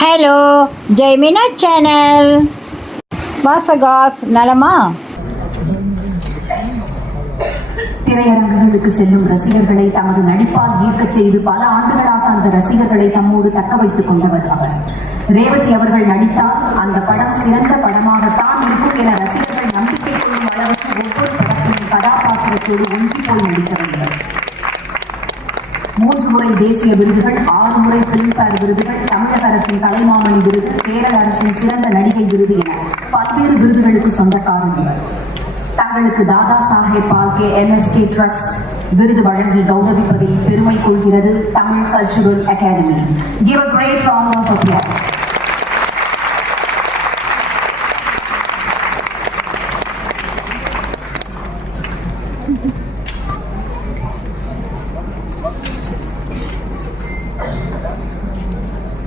Hello ஜெய்மினா channel வாசகாஸ் நலமா? திரையரங்குகளுக்கு செல்லும் ரசிகர்களை தமது நடிப்பால் ஈர்க்கச் செய்து பல ஆண்டுகளாக அந்த ரசிகர்களை தம்மோடு தக்க வைத்துக் கொண்டவர் அவர். ரேவதி அவர்கள் நடித்தால் அந்த படம் சிறந்த படமாகத்தான் இருக்கும் என ரசிகர்கள் நம்பிக்கை கொள்ளும் அளவுக்கு ஒவ்வொரு படத்திலும் கதாபாத்திரத்தோடு ஒன்றி போய் நடித்தவர்கள். 3 முறை தேசிய விருதுகள், 6 முறை பிலிம்பேர் விருதுகள், தமிழக அரசின் கலைமாமணி விருது, கேரள அரசின் சிறந்த நடிகை விருது என பல்வேறு விருதுகளுக்கு சொந்தக்காரர். தங்களுக்கு தாதா சாஹேப் பால்கே MSK ட்ரஸ்ட் விருது வழங்கி கௌரவிப்பதில் பெருமை கொள்கிறது Tamil cultural academy. Give a great round of applause.